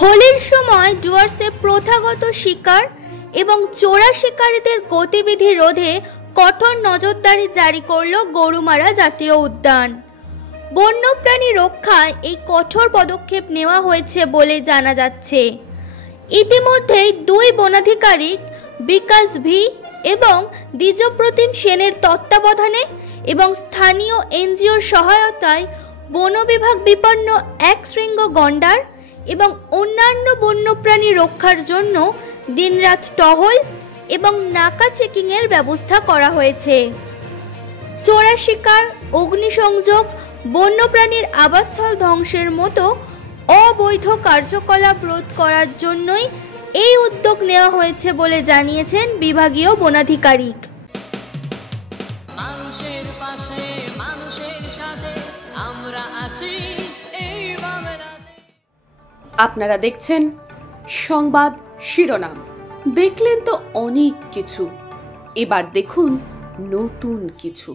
হোলির সময় ডুয়ার্সে প্রথাগত শিকার এবং চোরা শিকারীদের গতিবিধি রোধে কঠোর নজরদারি জারি করল গরুমারা জাতীয় উদ্যান। বন্যপ্রাণী রক্ষায় এই কঠোর পদক্ষেপ নেওয়া হয়েছে বলে জানা যাচ্ছে। ইতিমধ্যেই দুই বনাধিকারিক বিকাশ ভি এবং দ্বিজপ্রতিম সেনের তত্ত্বাবধানে এবং স্থানীয় এনজিওর সহায়তায় বন বিভাগ বিপন্ন এক শৃঙ্গ গন্ডার এবং অন্যান্য বন্যপ্রাণী রক্ষার জন্য দিনরাত টহল এবং নাকা চেকিংয়ের ব্যবস্থা করা হয়েছে। চোরা শিকার, অগ্নিসংযোগ, বন্যপ্রাণীর আবাসস্থল ধ্বংসের মতো অবৈধ কার্যকলাপ রোধ করার জন্যই এই উদ্যোগ নেওয়া হয়েছে বলে জানিয়েছেন বিভাগীয় বনাধিকারিক। মানুষের পাশে, মানুষের সাথে আমরা আছি এই বাংলাতে। আপনারা দেখছেন সংবাদ শিরোনাম। দেখলেন তো অনেক কিছু, এবার দেখুন নতুন কিছু।